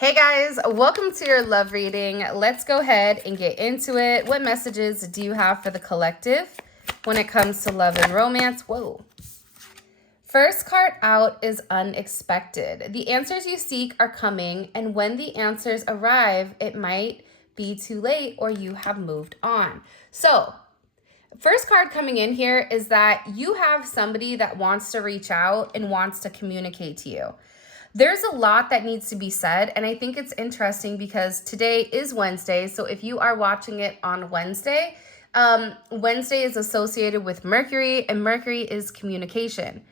Hey guys, welcome to your love reading. Let's go ahead and get into it. What messages do you have for the collective when it comes to love and romance? Whoa. First card out is unexpected. The answers you seek are coming, and when the answers arrive, it might be too late or you have moved on. So, first card coming in here is that you have somebody that wants to reach out and wants to communicate to you. There's a lot that needs to be said, and I think it's interesting because today is Wednesday, so if you are watching it on Wednesday, Wednesday is associated with Mercury, and Mercury is communication.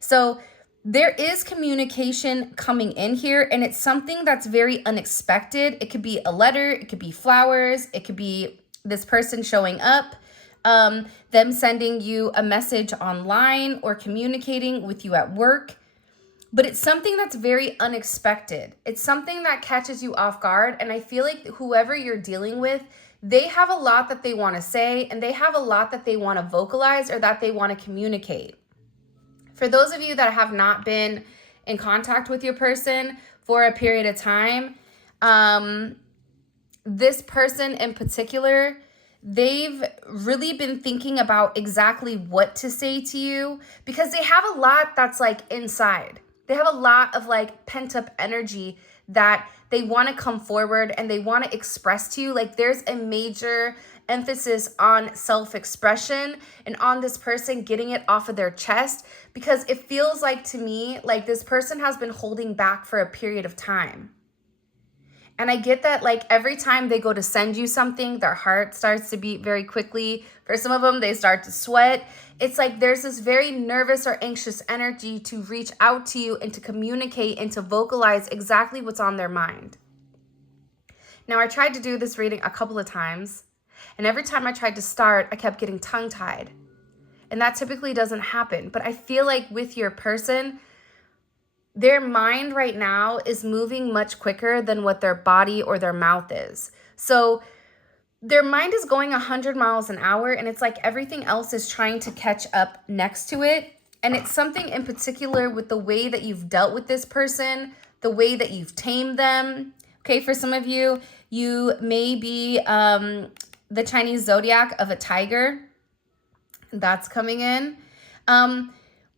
So there is communication coming in here, and it's something that's very unexpected. It could be a letter, it could be flowers, it could be this person showing up, them sending you a message online or communicating with you at work. But it's something that's very unexpected. It's something that catches you off guard. And I feel like whoever you're dealing with, they have a lot that they want to say, and they have a lot that they want to vocalize or that they want to communicate. For those of you that have not been in contact with your person for a period of time, this person in particular, they've really been thinking about exactly what to say to you because they have a lot that's like inside. They have a lot of like pent up energy that they want to come forward and they want to express to you. Like there's a major emphasis on self-expression and on this person getting it off of their chest, because it feels like to me like this person has been holding back for a period of time. And I get that like every time they go to send you something, their heart starts to beat very quickly. For some of them, they start to sweat. It's like there's this very nervous or anxious energy to reach out to you and to communicate and to vocalize exactly what's on their mind. Now, I tried to do this reading a couple of times, and every time I tried to start, I kept getting tongue-tied. And that typically doesn't happen. But I feel like with your person, their mind right now is moving much quicker than what their body or their mouth is. So their mind is going 100 miles an hour, and it's like everything else is trying to catch up next to it. And it's something in particular with the way that you've dealt with this person, the way that you've tamed them. Okay, for some of you, you may be the Chinese zodiac of a tiger. That's coming in.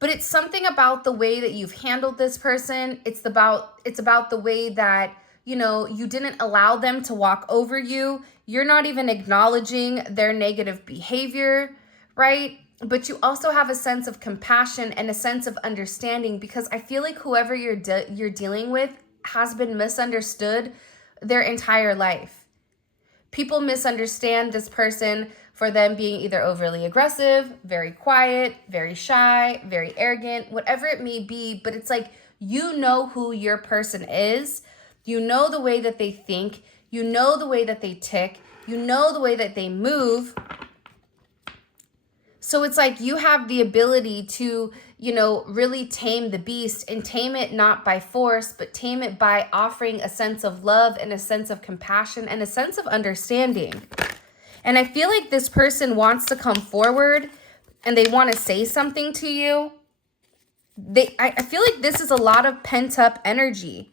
But it's something about the way that you've handled this person. It's about the way that, you know, you didn't allow them to walk over you. You're not even acknowledging their negative behavior, right? But you also have a sense of compassion and a sense of understanding, because I feel like whoever you're dealing with has been misunderstood their entire life. People misunderstand this person for them being either overly aggressive, very quiet, very shy, very arrogant, whatever it may be. But it's like, you know who your person is. You know the way that they think. You know the way that they tick. You know the way that they move. So it's like you have the ability to, you know, really tame the beast, and tame it not by force, but tame it by offering a sense of love and a sense of compassion and a sense of understanding. And I feel like this person wants to come forward and they want to say something to you. I feel like this is a lot of pent up energy,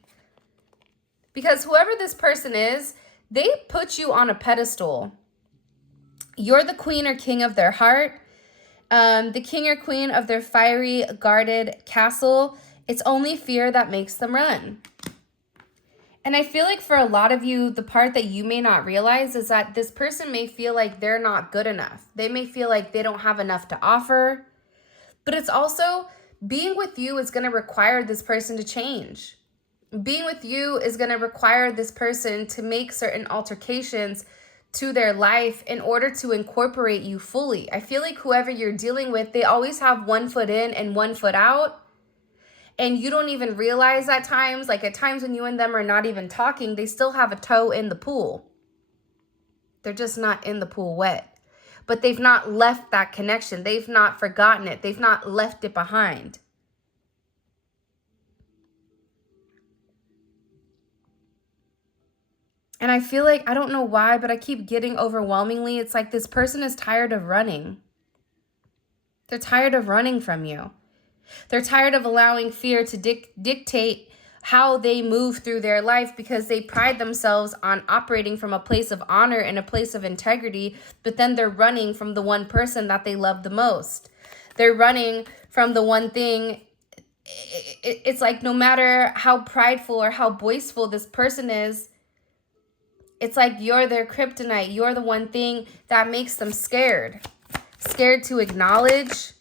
because whoever this person is, they put you on a pedestal. You're the queen or king of their heart. The king or queen of their fiery guarded castle. It's only fear that makes them run. And I feel like for a lot of you, the part that you may not realize is that this person may feel like they're not good enough. They may feel like they don't have enough to offer. But it's also, being with you is going to require this person to change. Being with you is going to require this person to make certain alterations to their life in order to incorporate you fully. I feel like whoever you're dealing with, they always have one foot in and one foot out. And you don't even realize at times, like at times when you and them are not even talking, they still have a toe in the pool. They're just not in the pool wet. But they've not left that connection. They've not forgotten it. They've not left it behind. And I feel like, I don't know why, but I keep getting overwhelmingly, it's like this person is tired of running. They're tired of running from you. They're tired of allowing fear to dictate how they move through their life, because they pride themselves on operating from a place of honor and a place of integrity, but then they're running from the one person that they love the most. They're running from the one thing. It's like no matter how prideful or how boastful this person is, it's like you're their kryptonite. You're the one thing that makes them scared. Scared to acknowledge.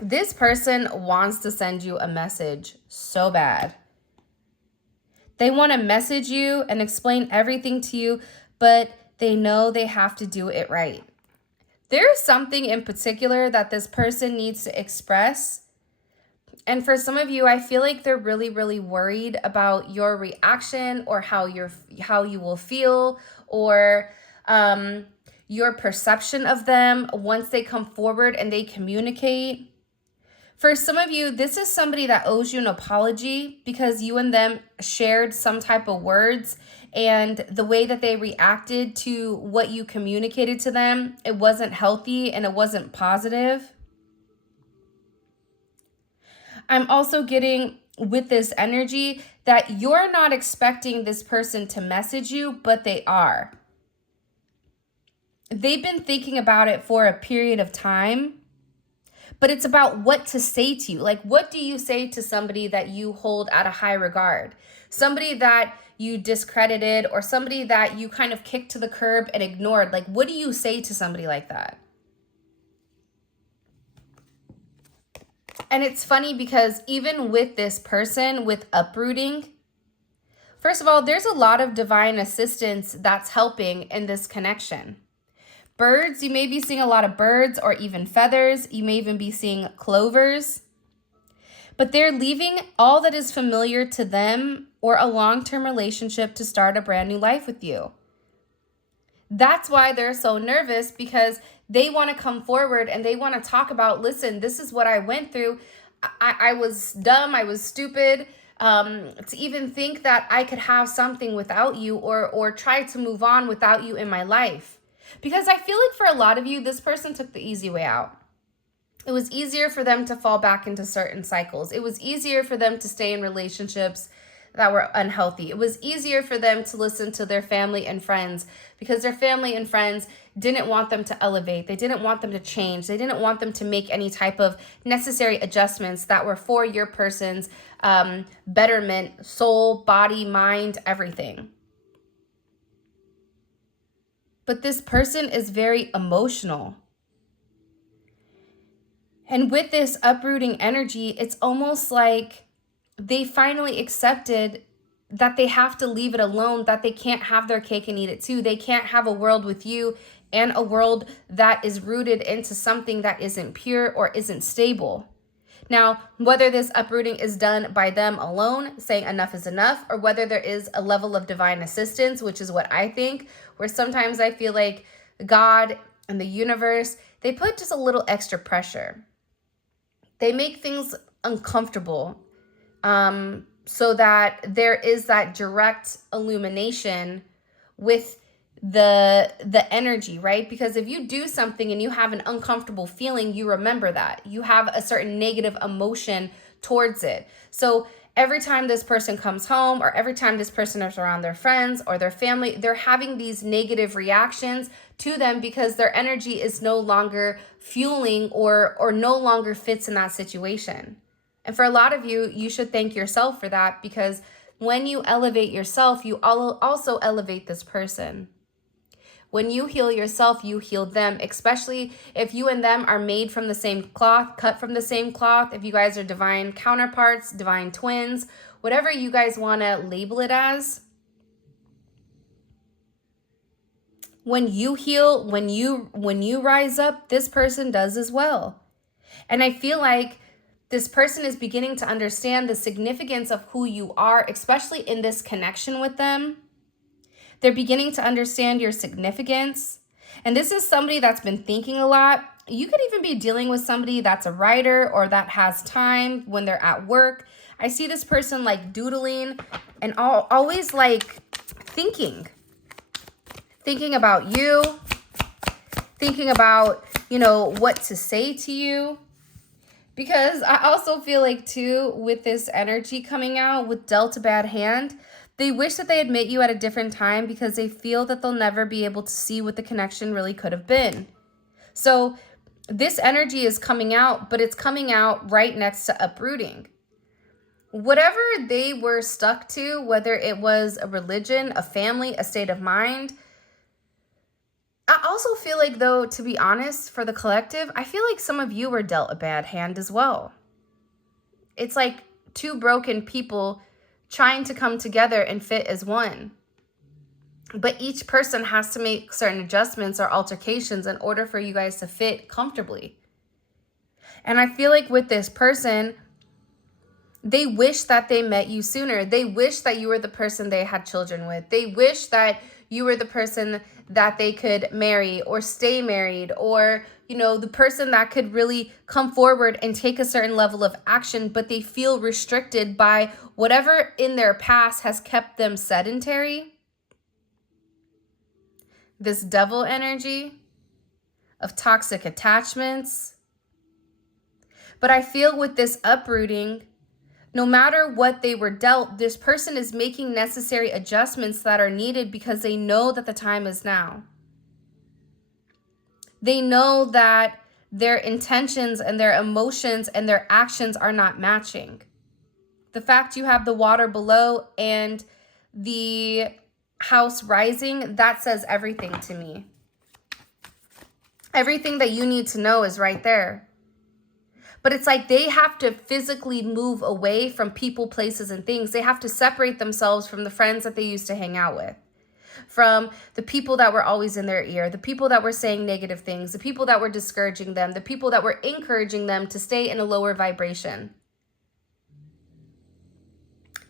This person wants to send you a message so bad. They want to message you and explain everything to you, but they know they have to do it right. There's something in particular that this person needs to express. And for some of you, I feel like they're really, really worried about your reaction or how you will feel, or your perception of them once they come forward and they communicate. For some of you, this is somebody that owes you an apology because you and them shared some type of words, and the way that they reacted to what you communicated to them, it wasn't healthy and it wasn't positive. I'm also getting with this energy that you're not expecting this person to message you, but they are. They've been thinking about it for a period of time, but it's about what to say to you. Like, what do you say to somebody that you hold at a high regard? Somebody that you discredited, or somebody that you kind of kicked to the curb and ignored. Like, what do you say to somebody like that? And it's funny because even with this person, with uprooting, first of all, there's a lot of divine assistance that's helping in this connection. Birds, you may be seeing a lot of birds or even feathers. You may even be seeing clovers. But they're leaving all that is familiar to them or a long-term relationship to start a brand new life with you. That's why they're so nervous, because they want to come forward and they want to talk about, listen, this is what I went through. I was dumb. I was stupid. To even think that I could have something without you, or try to move on without you in my life. Because I feel like for a lot of you, this person took the easy way out. It was easier for them to fall back into certain cycles. It was easier for them to stay in relationships that were unhealthy. It was easier for them to listen to their family and friends, because their family and friends didn't want them to elevate. They didn't want them to change. They didn't want them to make any type of necessary adjustments that were for your person's betterment, soul, body, mind, everything. But this person is very emotional. And with this uprooting energy, it's almost like they finally accepted that they have to leave it alone, that they can't have their cake and eat it too. They can't have a world with you and a world that is rooted into something that isn't pure or isn't stable. Now, whether this uprooting is done by them alone, saying enough is enough, or whether there is a level of divine assistance, which is what I think, where sometimes I feel like God and the universe, they put just a little extra pressure. They make things uncomfortable, so that there is that direct illumination with the energy, right? Because if you do something and you have an uncomfortable feeling, you remember that. You have a certain negative emotion towards it. So every time this person comes home, or every time this person is around their friends or their family, they're having these negative reactions to them because their energy is no longer fueling or no longer fits in that situation. And for a lot of you, you should thank yourself for that, because when you elevate yourself, you also elevate this person. When you heal yourself, you heal them, especially if you and them are made from the same cloth, cut from the same cloth, if you guys are divine counterparts, divine twins, whatever you guys want to label it as. When you heal, when you rise up, this person does as well. And I feel like this person is beginning to understand the significance of who you are, especially in this connection with them. They're beginning to understand your significance. And this is somebody that's been thinking a lot. You could even be dealing with somebody that's a writer or that has time when they're at work. I see this person like doodling and always like thinking about you, thinking about, what to say to you. Because I also feel like too, with this energy coming out with dealt a bad hand, they wish that they had met you at a different time because they feel that they'll never be able to see what the connection really could have been. So this energy is coming out, but it's coming out right next to uprooting. Whatever they were stuck to, whether it was a religion, a family, a state of mind. I also feel like, though, to be honest, for the collective, I feel like some of you were dealt a bad hand as well. It's like two broken people trying to come together and fit as one. But each person has to make certain adjustments or altercations in order for you guys to fit comfortably. And I feel like with this person, they wish that they met you sooner. They wish that you were the person they had children with. They wish that you were the person that they could marry or stay married, or, you know, the person that could really come forward and take a certain level of action, but they feel restricted by whatever in their past has kept them sedentary. This devil energy of toxic attachments. But I feel with this uprooting, no matter what they were dealt, this person is making necessary adjustments that are needed because they know that the time is now. They know that their intentions and their emotions and their actions are not matching. The fact you have the water below and the house rising, that says everything to me. Everything that you need to know is right there. But it's like they have to physically move away from people, places, and things. They have to separate themselves from the friends that they used to hang out with, from the people that were always in their ear, the people that were saying negative things, the people that were discouraging them, the people that were encouraging them to stay in a lower vibration,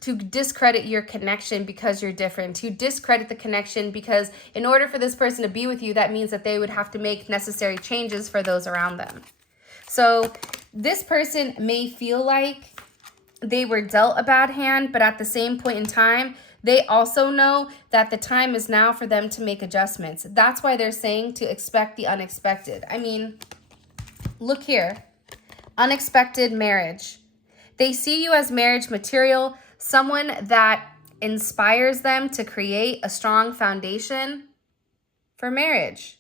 to discredit your connection because you're different, to discredit the connection because in order for this person to be with you, that means that they would have to make necessary changes for those around them. So this person may feel like they were dealt a bad hand, but at the same point in time, they also know that the time is now for them to make adjustments. That's why they're saying to expect the unexpected. I mean, look here. Unexpected marriage. They see you as marriage material, someone that inspires them to create a strong foundation for marriage.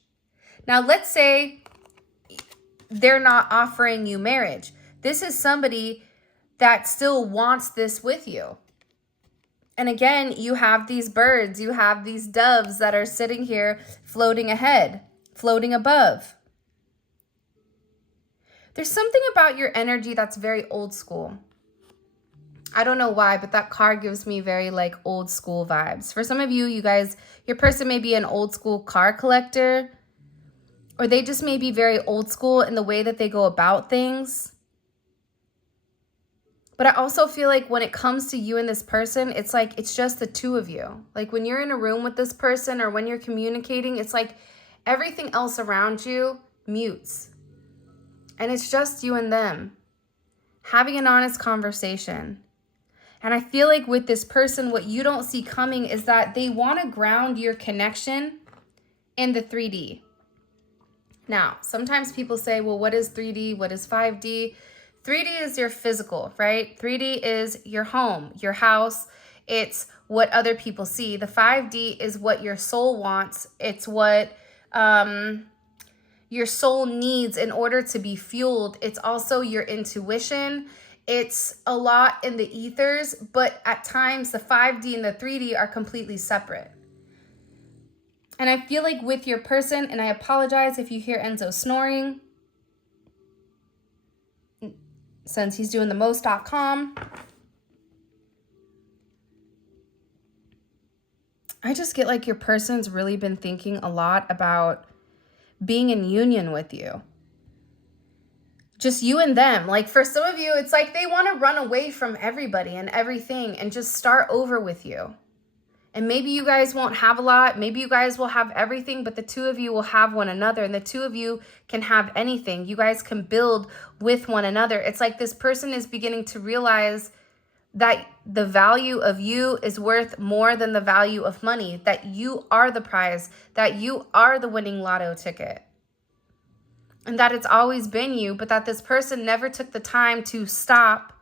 Now, let's say they're not offering you marriage. This is somebody that still wants this with you. And again, you have these birds, you have these doves that are sitting here floating ahead, floating above. There's something about your energy that's very old school. I don't know why, but that card gives me very like old school vibes. For some of you, you guys, your person may be an old school car collector, or they just may be very old school in the way that they go about things. But I also feel like when it comes to you and this person, it's like it's just the two of you. Like when you're in a room with this person or when you're communicating, it's like everything else around you mutes. And it's just you and them having an honest conversation. And I feel like with this person, what you don't see coming is that they want to ground your connection in the 3D. Now, sometimes people say, well, what is 3D? What is 5D? 3D is your physical, right? 3D is your home, your house. It's what other people see. The 5D is what your soul wants. It's what your soul needs in order to be fueled. It's also your intuition. It's a lot in the ethers, but at times the 5D and the 3D are completely separate. And I feel like with your person, and I apologize if you hear Enzo snoring, since he's doing the most.com. I just get like your person's really been thinking a lot about being in union with you. Just you and them. Like for some of you, it's like they want to run away from everybody and everything and just start over with you. And maybe you guys won't have a lot. Maybe you guys will have everything, but the two of you will have one another, and the two of you can have anything. You guys can build with one another. It's like this person is beginning to realize that the value of you is worth more than the value of money, that you are the prize, that you are the winning lotto ticket. and that it's always been you, but that this person never took the time to stop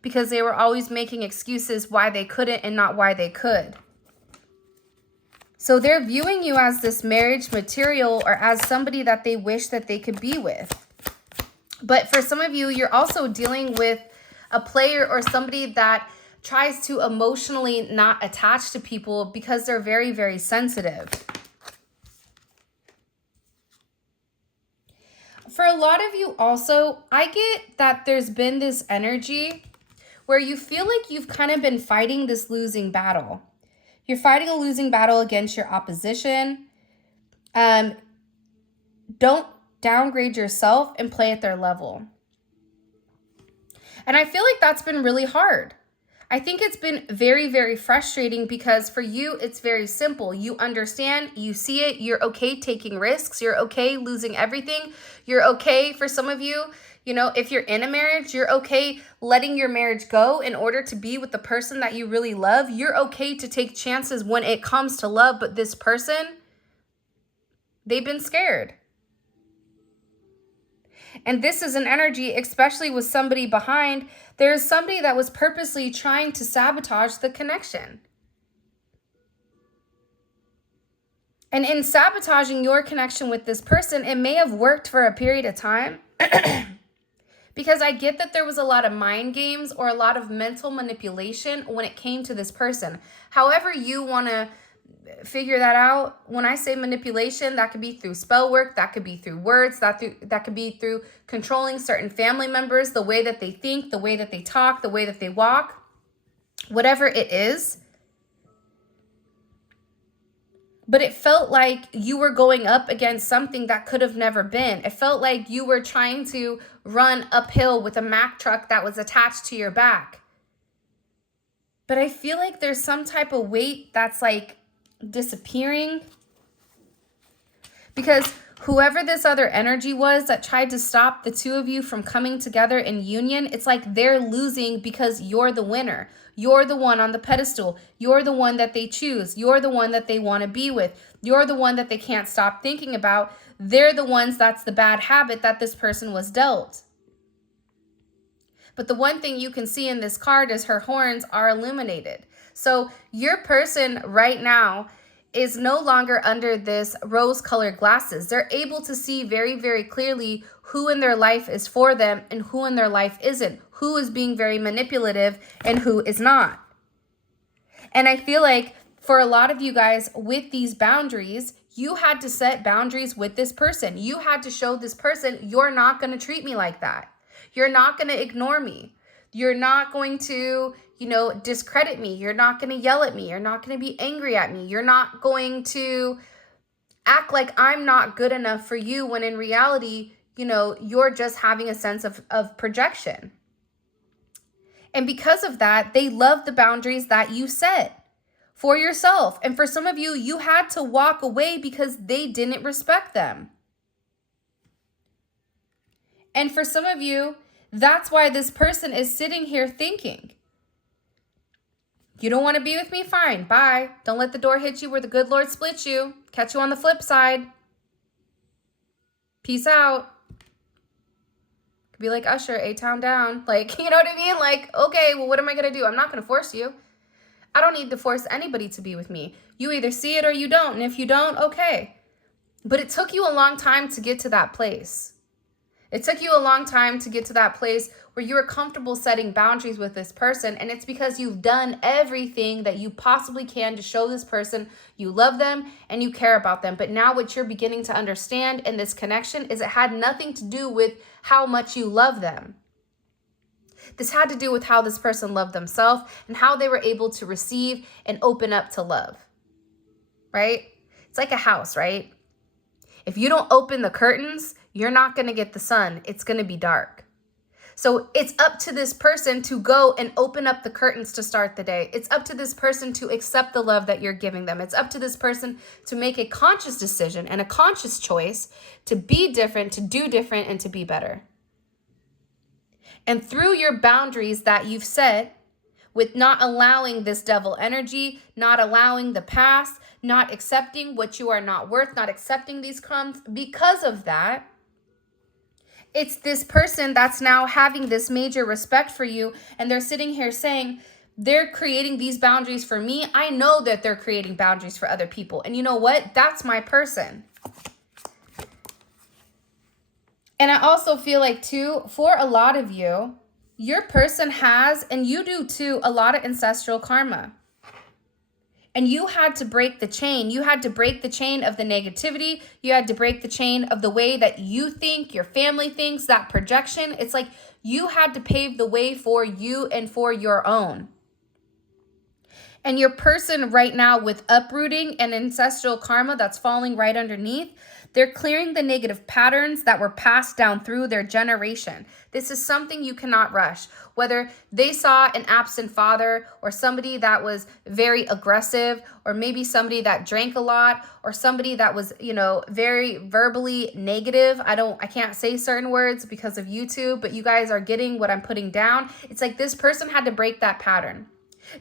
because they were always making excuses why they couldn't and not why they could. So they're viewing you as this marriage material or as somebody that they wish that they could be with. But for some of you, you're also dealing with a player or somebody that tries to emotionally not attach to people because they're very, very sensitive. For a lot of you also, I get that there's been this energy where you feel like you've kind of been fighting this losing battle. You're fighting a losing battle against your opposition. Don't downgrade yourself and play at their level. And I feel like that's been really hard. I think it's been very, very frustrating because for you, it's very simple. You understand, you see it, you're okay taking risks, you're okay losing everything. You're okay, for some of you, you know, if you're in a marriage, you're okay letting your marriage go in order to be with the person that you really love. You're okay to take chances when it comes to love, but this person, they've been scared. And this is an energy, especially with somebody behind. There's somebody that was purposely trying to sabotage the connection. And in sabotaging your connection with this person, it may have worked for a period of time. Because I get that there was a lot of mind games or a lot of mental manipulation when it came to this person. However you want to figure that out. When I say manipulation, that could be through spell work, that could be through words, that could be through controlling certain family members, the way that they think, the way that they talk, the way that they walk, whatever it is. But it felt like you were going up against something that could have never been. It felt like you were trying to run uphill with a Mack truck that was attached to your back. But I feel like there's some type of weight that's like disappearing, because whoever this other energy was that tried to stop the two of you from coming together in union, it's like they're losing because you're the winner. You're the one on the pedestal. You're the one that they choose. You're the one that they want to be with. You're the one that they can't stop thinking about. They're the ones that's the bad habit that this person was dealt. But the one thing you can see in this card is her horns are illuminated. So your person right now is no longer under this rose-colored glasses. They're able to see very, very clearly who in their life is for them and who in their life isn't, who is being very manipulative and who is not. And I feel like for a lot of you guys with these boundaries, you had to set boundaries with this person. You had to show this person, you're not going to treat me like that. You're not going to ignore me. You're not going to, discredit me. You're not going to yell at me. You're not going to be angry at me. You're not going to act like I'm not good enough for you when in reality, you're just having a sense of projection. And because of that, they love the boundaries that you set for yourself. And for some of you, you had to walk away because they didn't respect them. And for some of you, that's why this person is sitting here thinking, you don't want to be with me? Fine. Bye. Don't let the door hit you where the good Lord split you. Catch you on the flip side. Peace out. Could be like Usher, A-Town down. Like, you know what I mean? Like, okay, well, what am I going to do? I'm not going to force you. I don't need to force anybody to be with me. You either see it or you don't. And if you don't, okay. But it took you a long time to get to that place. It took you a long time to get to that place where you were comfortable setting boundaries with this person. And it's because you've done everything that you possibly can to show this person you love them and you care about them. But now what you're beginning to understand in this connection is it had nothing to do with how much you love them. This had to do with how this person loved themselves and how they were able to receive and open up to love, right? It's like a house, right? If you don't open the curtains, you're not going to get the sun. It's going to be dark. So it's up to this person to go and open up the curtains to start the day. It's up to this person to accept the love that you're giving them. It's up to this person to make a conscious decision and a conscious choice to be different, to do different, and to be better. And through your boundaries that you've set, with not allowing this devil energy, not allowing the past, not accepting what you are not worth, not accepting these crumbs, because of that, It's this person that's now having this major respect for you, and they're sitting here saying, they're creating these boundaries for me. I know that they're creating boundaries for other people. And you know what? That's my person. And I also feel like, too, for a lot of you, your person has, and you do too, a lot of ancestral karma. And you had to break the chain. You had to break the chain of the negativity. You had to break the chain of the way that you think, your family thinks, that projection. It's like you had to pave the way for you and for your own. And your person right now with uprooting and ancestral karma that's falling right underneath, they're clearing the negative patterns that were passed down through their generation. This is something you cannot rush. Whether they saw an absent father, or somebody that was very aggressive, or maybe somebody that drank a lot, or somebody that was, you know, very verbally negative. I can't say certain words because of YouTube, but you guys are getting what I'm putting down. It's like this person had to break that pattern.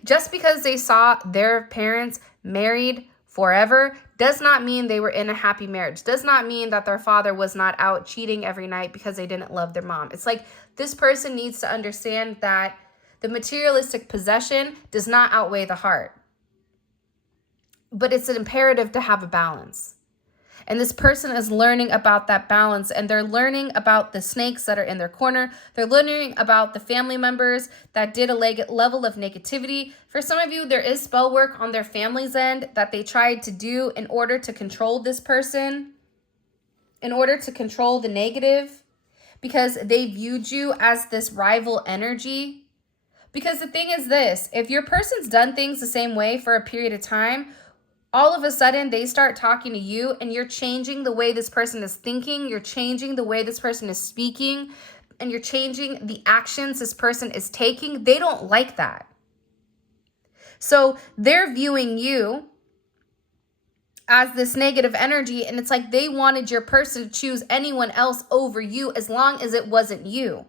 Just because they saw their parents married forever does not mean they were in a happy marriage. Does not mean that their father was not out cheating every night because they didn't love their mom. It's like this person needs to understand that the materialistic possession does not outweigh the heart. But it's an imperative to have a balance. And this person is learning about that balance, and they're learning about the snakes that are in their corner. They're learning about the family members that did a level of negativity. For some of you, there is spell work on their family's end that they tried to do in order to control this person, in order to control the negative, because they viewed you as this rival energy. Because the thing is this, if your person's done things the same way for a period of time, all of a sudden they start talking to you and you're changing the way this person is thinking, you're changing the way this person is speaking, and you're changing the actions this person is taking. They don't like that. So they're viewing you as this negative energy, and it's like they wanted your person to choose anyone else over you as long as it wasn't you.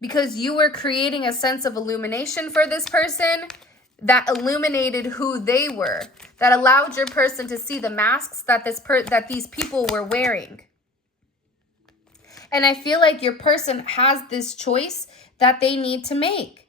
Because you were creating a sense of illumination for this person that illuminated who they were, that allowed your person to see the masks that these people were wearing. And I feel like your person has this choice that they need to make.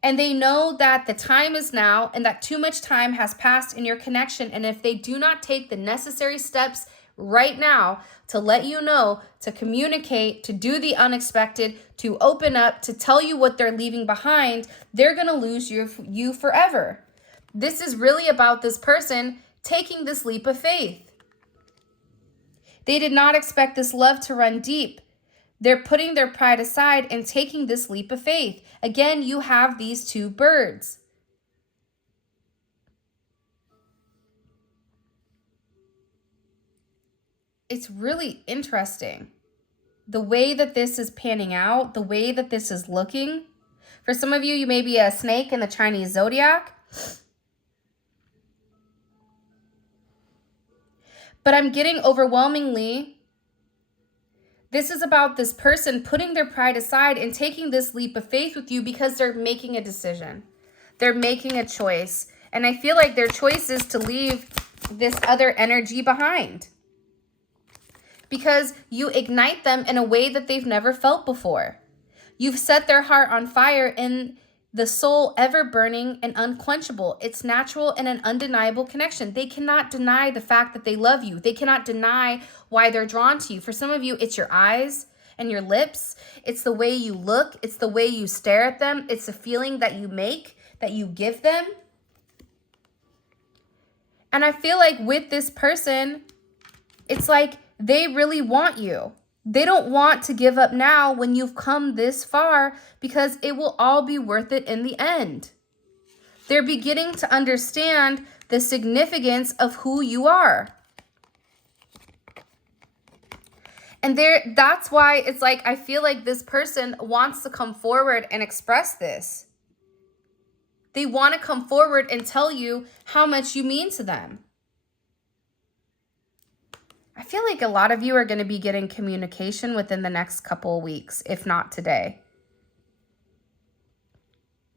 And they know that the time is now, and that too much time has passed in your connection. And if they do not take the necessary steps right now to let you know, to communicate, to do the unexpected, to open up, to tell you what they're leaving behind, they're going to lose you forever. This is really about this person taking this leap of faith. They did not expect this love to run deep. They're putting their pride aside and taking this leap of faith. Again, you have these two birds. It's really interesting. The way that this is panning out, the way that this is looking. For some of you, you may be a snake in the Chinese zodiac. But I'm getting overwhelmingly, this is about this person putting their pride aside and taking this leap of faith with you because they're making a decision. They're making a choice. And I feel like their choice is to leave this other energy behind. Because you ignite them in a way that they've never felt before. You've set their heart on fire, and the soul ever burning and unquenchable. It's natural and an undeniable connection. They cannot deny the fact that they love you. They cannot deny why they're drawn to you. For some of you, it's your eyes and your lips. It's the way you look. It's the way you stare at them. It's the feeling that you make, that you give them. And I feel like with this person, it's like they really want you. They don't want to give up now when you've come this far, because it will all be worth it in the end. They're beginning to understand the significance of who you are. And that's why it's like, I feel like this person wants to come forward and express this. They want to come forward and tell you how much you mean to them. I feel like a lot of you are going to be getting communication within the next couple of weeks, if not today.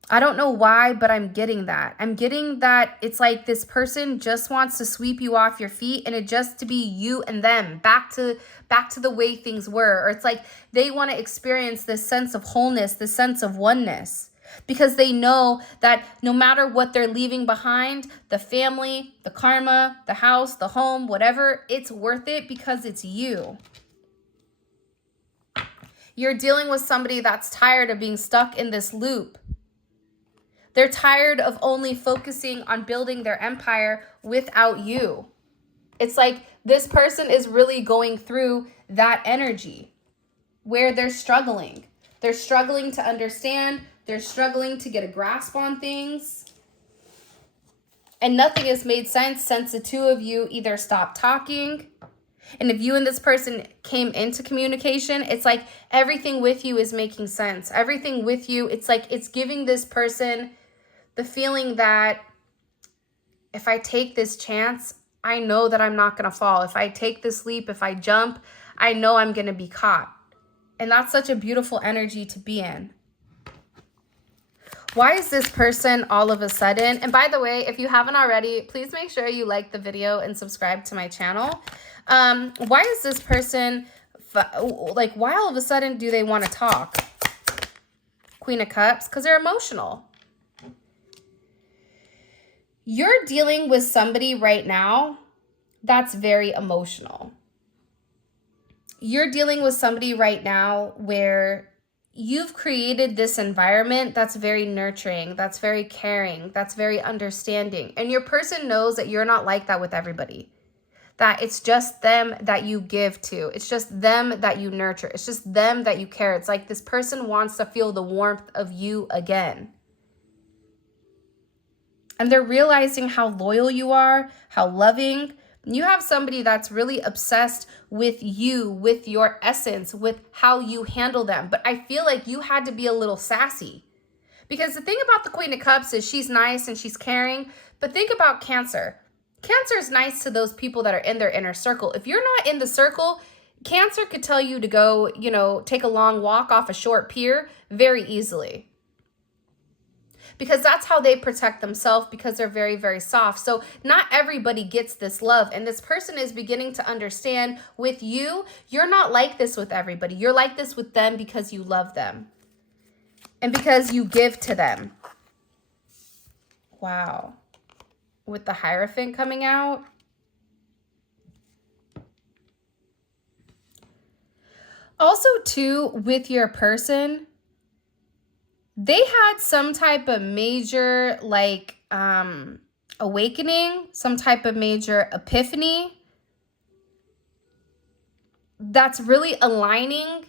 I don't know why, but I'm getting that. I'm getting that it's like this person just wants to sweep you off your feet and it just to be you and them back to the way things were. Or it's like they want to experience this sense of wholeness, this sense of oneness, because they know that no matter what they're leaving behind, the family, the karma, the house, the home, whatever, it's worth it because it's you. You're dealing with somebody that's tired of being stuck in this loop. They're tired of only focusing on building their empire without you. It's like this person is really going through that energy where they're struggling. They're struggling to understand. They're struggling to get a grasp on things. And nothing has made sense since the two of you either stopped talking. And if you and this person came into communication, it's like everything with you is making sense. Everything with you, it's like it's giving this person the feeling that if I take this chance, I know that I'm not going to fall. If I take this leap, if I jump, I know I'm going to be caught. And that's such a beautiful energy to be in. Why is this person all of a sudden? And by the way, if you haven't already, please make sure you like the video and subscribe to my channel. Why is this person, like, why all of a sudden do they want to talk? Queen of Cups, because they're emotional. You're dealing with somebody right now that's very emotional. You're dealing with somebody right now where you've created this environment that's very nurturing, that's very caring, that's very understanding. And your person knows that you're not like that with everybody. That it's just them that you give to. It's just them that you nurture. It's just them that you care. It's like this person wants to feel the warmth of you again. And they're realizing how loyal you are, how loving. You have somebody that's really obsessed with you, with your essence, with how you handle them. But I feel like you had to be a little sassy. Because the thing about the Queen of Cups is she's nice and she's caring. But think about Cancer. Cancer is nice to those people that are in their inner circle. If you're not in the circle, Cancer could tell you to go, take a long walk off a short pier very easily. Because that's how they protect themselves, because they're very, very soft. So not everybody gets this love. And this person is beginning to understand with you, you're not like this with everybody. You're like this with them because you love them. And because you give to them. Wow. With the Hierophant coming out. Also, too, with your person, they had some type of major, awakening, some type of major epiphany that's really aligning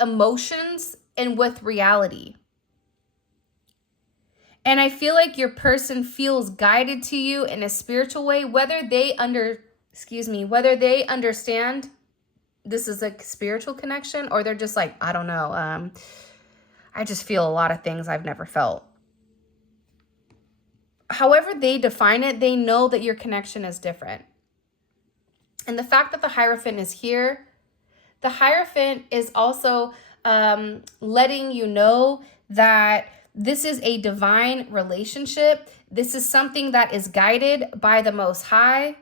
emotions and with reality. And I feel like your person feels guided to you in a spiritual way, whether they understand this is a spiritual connection, or they're just like, I don't know, I just feel a lot of things I've never felt. However they define it, they know that your connection is different. And the fact that the Hierophant is here, the Hierophant is also letting you know that this is a divine relationship. This is something that is guided by the Most High.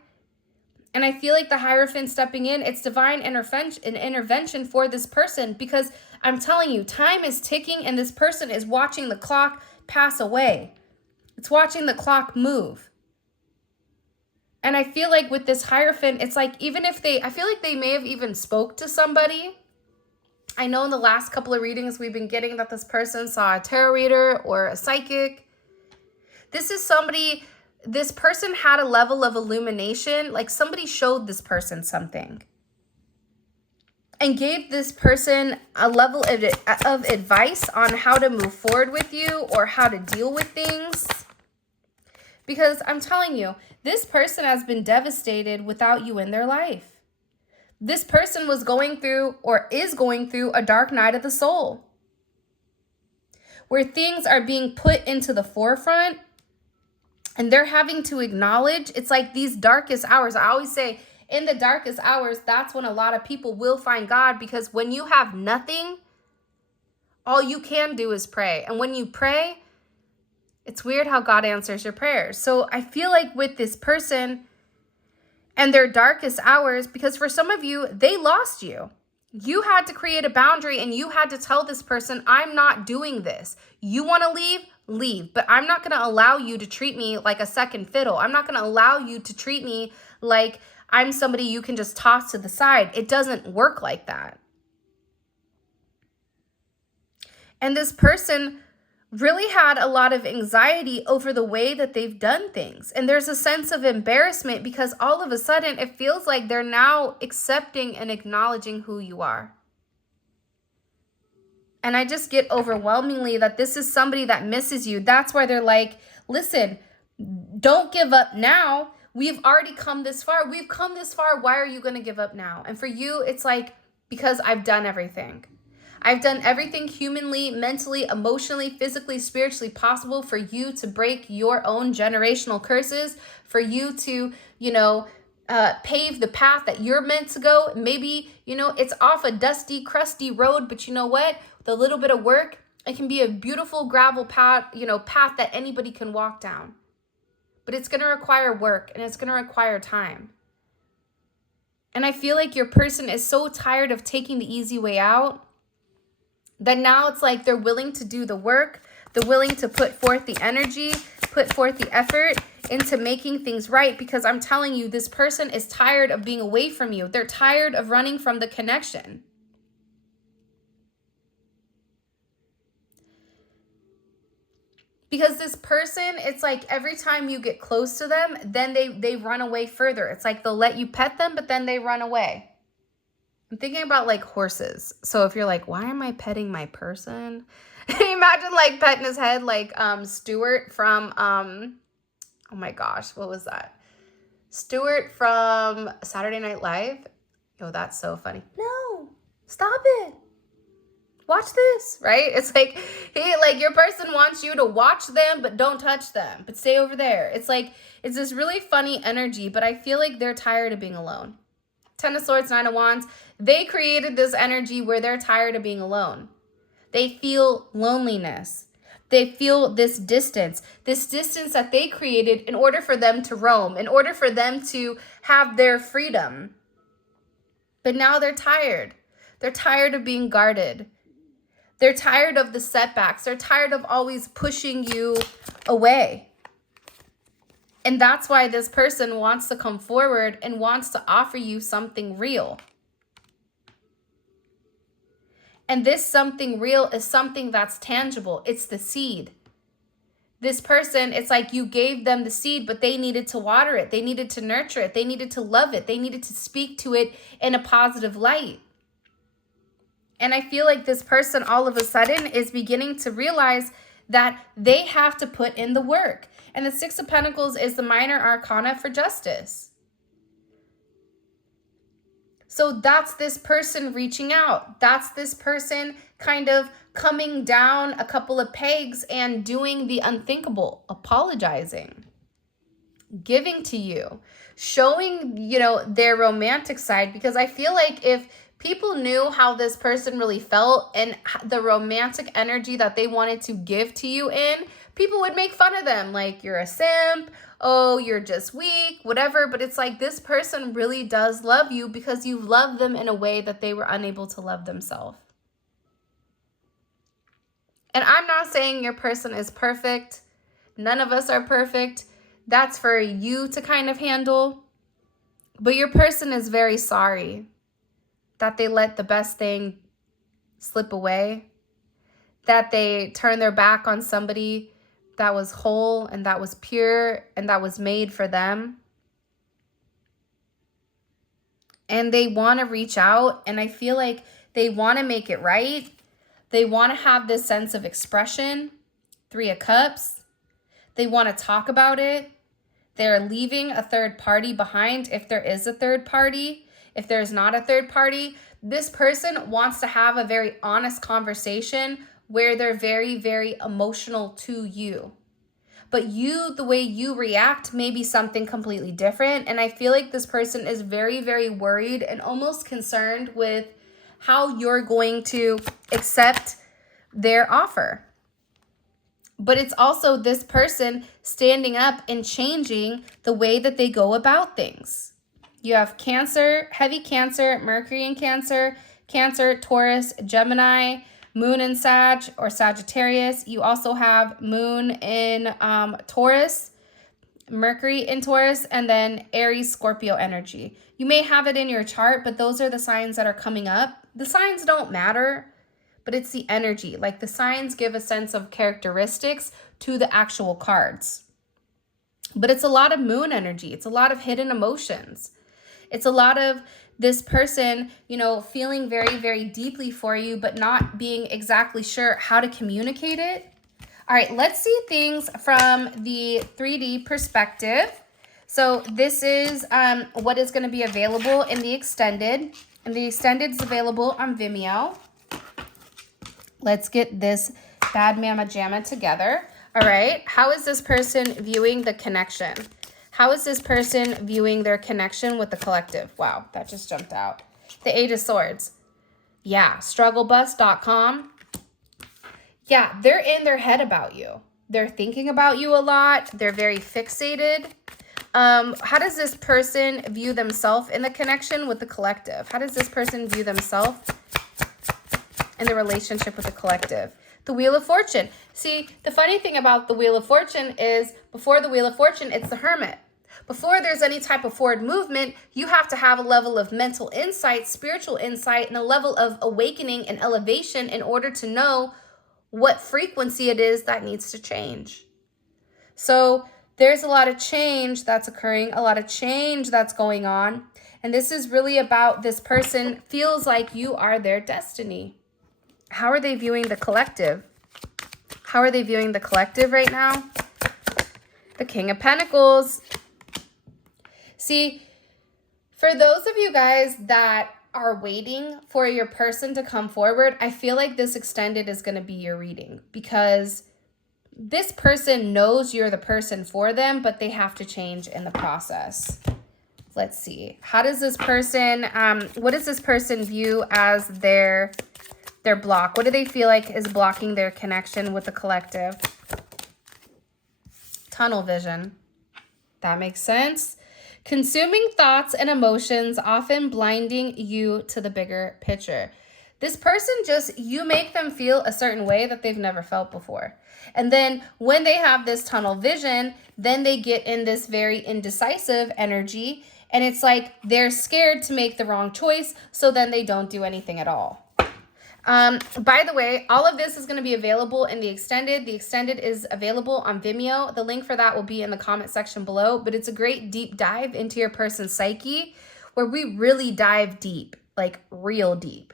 And I feel like the Hierophant stepping in, it's divine intervention for this person, because I'm telling you, time is ticking and this person is watching the clock pass away. It's watching the clock move. And I feel like with this Hierophant, it's like I feel like they may have even spoke to somebody. I know in the last couple of readings we've been getting that this person saw a tarot reader or a psychic. This person had a level of illumination, like somebody showed this person something and gave this person a level of advice on how to move forward with you or how to deal with things. Because I'm telling you, this person has been devastated without you in their life. This person was going through or is going through a dark night of the soul, where things are being put into the forefront and they're having to acknowledge, it's like these darkest hours. I always say in the darkest hours, that's when a lot of people will find God, because when you have nothing, all you can do is pray. And when you pray, It's weird how God answers your prayers. So I feel like with this person and their darkest hours, because for some of you, they lost you. You had to create a boundary and you had to tell this person, I'm not doing this. You want to leave? Leave. But I'm not going to allow you to treat me like a second fiddle. I'm not going to allow you to treat me like I'm somebody you can just toss to the side. It doesn't work like that. And this person really had a lot of anxiety over the way that they've done things. And there's a sense of embarrassment because all of a sudden it feels like they're now accepting and acknowledging who you are. And I just get overwhelmingly that this is somebody that misses you. That's why they're like, listen, don't give up now. We've already come this far. We've come this far. Why are you going to give up now? And for you, it's like, because I've done everything. I've done everything humanly, mentally, emotionally, physically, spiritually possible for you to break your own generational curses, for you to, pave the path that you're meant to go. Maybe, it's off a dusty, crusty road, but you know what? With a little bit of work, it can be a beautiful gravel path, path that anybody can walk down. But it's going to require work and it's going to require time. And I feel like your person is so tired of taking the easy way out that now it's like they're willing to do the work, they're willing to put forth the energy, put forth the effort into making things right, because I'm telling you, this person is tired of being away from you. They're tired of running from the connection. Because this person, it's like every time you get close to them, then they run away further. It's like they'll let you pet them, but then they run away. I'm thinking about like horses. So if you're like, why am I petting my person? Imagine like petting his head like Stuart from, oh my gosh, what was that? Stuart from Saturday Night Live. Yo, that's so funny. No, stop it. Watch this, right? It's like, your person wants you to watch them, but don't touch them, but stay over there. It's like, it's this really funny energy, but I feel like they're tired of being alone. 10 of Swords, 9 of Wands. They created this energy where they're tired of being alone. They feel loneliness. They feel this distance that they created in order for them to roam, in order for them to have their freedom. But now they're tired. They're tired of being guarded. They're tired of the setbacks. They're tired of always pushing you away. And that's why this person wants to come forward and wants to offer you something real. And this something real is something that's tangible. It's the seed. This person, it's like you gave them the seed, but they needed to water it. They needed to nurture it. They needed to love it. They needed to speak to it in a positive light. And I feel like this person all of a sudden is beginning to realize that they have to put in the work. And the Six of Pentacles is the minor arcana for justice. So that's this person reaching out. That's this person kind of coming down a couple of pegs and doing the unthinkable, apologizing, giving to you, showing, their romantic side. Because I feel like if people knew how this person really felt and the romantic energy that they wanted to give to you in, people would make fun of them. Like, you're a simp. Oh, you're just weak, whatever. But it's like this person really does love you because you love them in a way that they were unable to love themselves. And I'm not saying your person is perfect. None of us are perfect. That's for you to kind of handle. But your person is very sorry that they let the best thing slip away, that they turned their back on somebody that was whole and that was pure and that was made for them. And they want to reach out, and I feel like they want to make it right. They want to have this sense of expression. 3 of Cups. They want to talk about it. They're leaving a third party behind if there is a third party. If there's not a third party, this person wants to have a very honest conversation where they're very, very emotional to you. But you, the way you react may be something completely different. And I feel like this person is very, very worried and almost concerned with how you're going to accept their offer. but it's also this person standing up and changing the way that they go about things. You have Cancer, heavy Cancer, Mercury in Cancer, Cancer, Taurus, Gemini, Moon in Sag or Sagittarius. You also have Moon in Taurus, Mercury in Taurus, and then Aries, Scorpio energy. You may have it in your chart, but those are the signs that are coming up. The signs don't matter, but it's the energy. Like the signs give a sense of characteristics to the actual cards. But it's a lot of moon energy. It's a lot of hidden emotions. It's a lot of this person, you know, feeling very, very deeply for you, but not being exactly sure how to communicate it. All right, let's see things from the 3D perspective. So this is what is going to be available in the extended. And the extended is available on Vimeo. Let's get this bad mama jamma together. All right, how is this person viewing the connection? How is this person viewing their connection with the collective? Wow, that just jumped out. The Eight of Swords. Yeah, strugglebus.com. Yeah, they're in their head about you. They're thinking about you a lot. They're very fixated. How does this person view themselves in the connection with the collective? How does this person view themselves in the relationship with the collective? The Wheel of Fortune. See, the funny thing about the Wheel of Fortune is before the Wheel of Fortune, it's the Hermit. Before there's any type of forward movement, you have to have a level of mental insight, spiritual insight, and a level of awakening and elevation in order to know what frequency it is that needs to change. So there's a lot of change that's occurring, a lot of change that's going on. And this is really about this person feels like you are their destiny. How are they viewing the collective? How are they viewing the collective right now? The King of Pentacles. See, for those of you guys that are waiting for your person to come forward, I feel like this extended is going to be your reading because this person knows you're the person for them, but they have to change in the process. Let's see. How does this person, what does this person view as their block? What do they feel like is blocking their connection with the collective? Tunnel vision. That makes sense. Consuming thoughts and emotions, often blinding you to the bigger picture. This person just, you make them feel a certain way that they've never felt before. And then when they have this tunnel vision, then they get in this very indecisive energy. And it's like they're scared to make the wrong choice. So then they don't do anything at all. By the way, all of this is going to be available in the extended. The extended is available on Vimeo. The link for that will be in the comment section below, but it's a great deep dive into your person's psyche where we really dive deep, like real deep.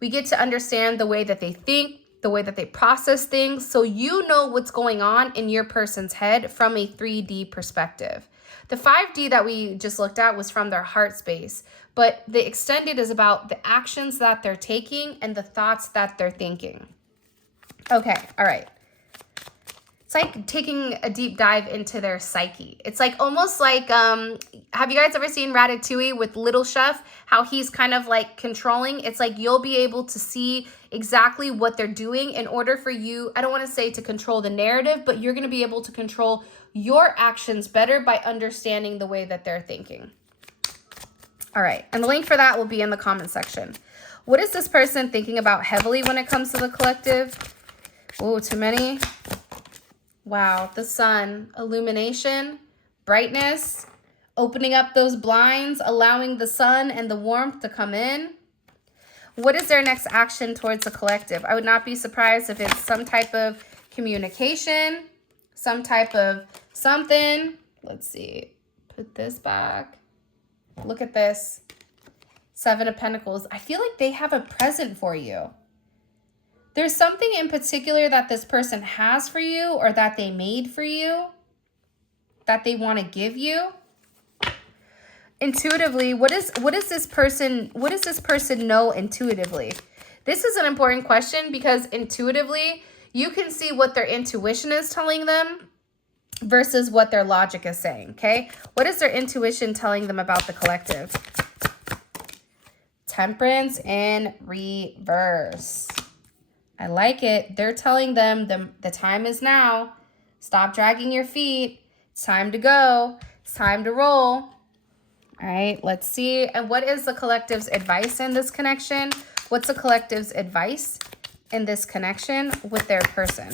We get to understand the way that they think, the way that they process things, so you know what's going on in your person's head from a 3D perspective. The 5D that we just looked at was from their heart space, but the extended is about the actions that they're taking and the thoughts that they're thinking. Okay, all right. It's like taking a deep dive into their psyche. It's like almost like, have you guys ever seen Ratatouille with Little Chef? How he's kind of like controlling. It's like you'll be able to see exactly what they're doing in order for you, I don't want to say to control the narrative, but you're going to be able to control your actions better by understanding the way that they're thinking. All right, and the link for that will be in the comment section. What is this person thinking about heavily when it comes to the collective? Oh, too many. Wow, the sun, illumination, brightness, opening up those blinds, allowing the sun and the warmth to come in. What is their next action towards the collective? I would not be surprised if it's some type of communication, some type of something. Let's see, put this back. Look at this. 7 of Pentacles. I feel like they have a present for you. There's something in particular that this person has for you or that they made for you that they want to give you. Intuitively, what does this person know intuitively? This is an important question because intuitively, you can see what their intuition is telling them versus what their logic is saying, okay? What is their intuition telling them about the collective? Temperance in reverse. I like it. They're telling them the time is now. Stop dragging your feet. It's time to go. It's time to roll. All right, let's see. And what is the collective's advice in this connection? What's the collective's advice in this connection with their person?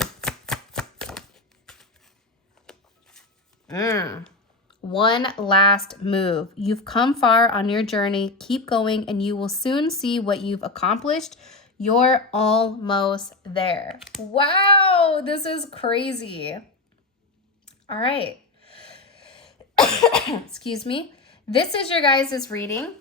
One last move. You've come far on your journey. Keep going and you will soon see what you've accomplished. You're almost there. Wow, this is crazy. All right. Excuse me. This is your guys' reading.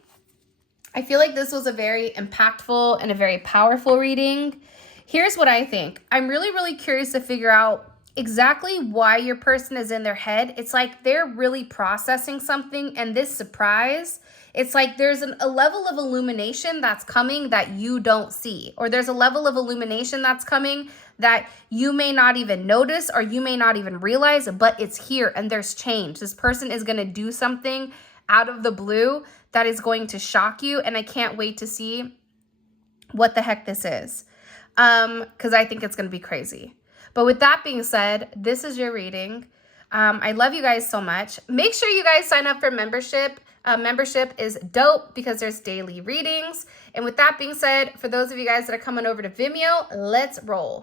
I feel like this was a very impactful and a very powerful reading. Here's what I think. I'm really, really curious to figure out exactly why your person is in their head. It's like they're really processing something, and this surprise, it's like there's a level of illumination that's coming that you don't see, or there's a level of illumination that's coming that you may not even notice or you may not even realize, but it's here and there's change. This person is going to do something out of the blue that is going to shock you, and I can't wait to see what the heck this is, because I think it's going to be crazy. But with that being said, this is your reading. I love you guys so much. Make sure you guys sign up for membership. Membership is dope because there's daily readings. And with that being said, for those of you guys that are coming over to Vimeo, let's roll.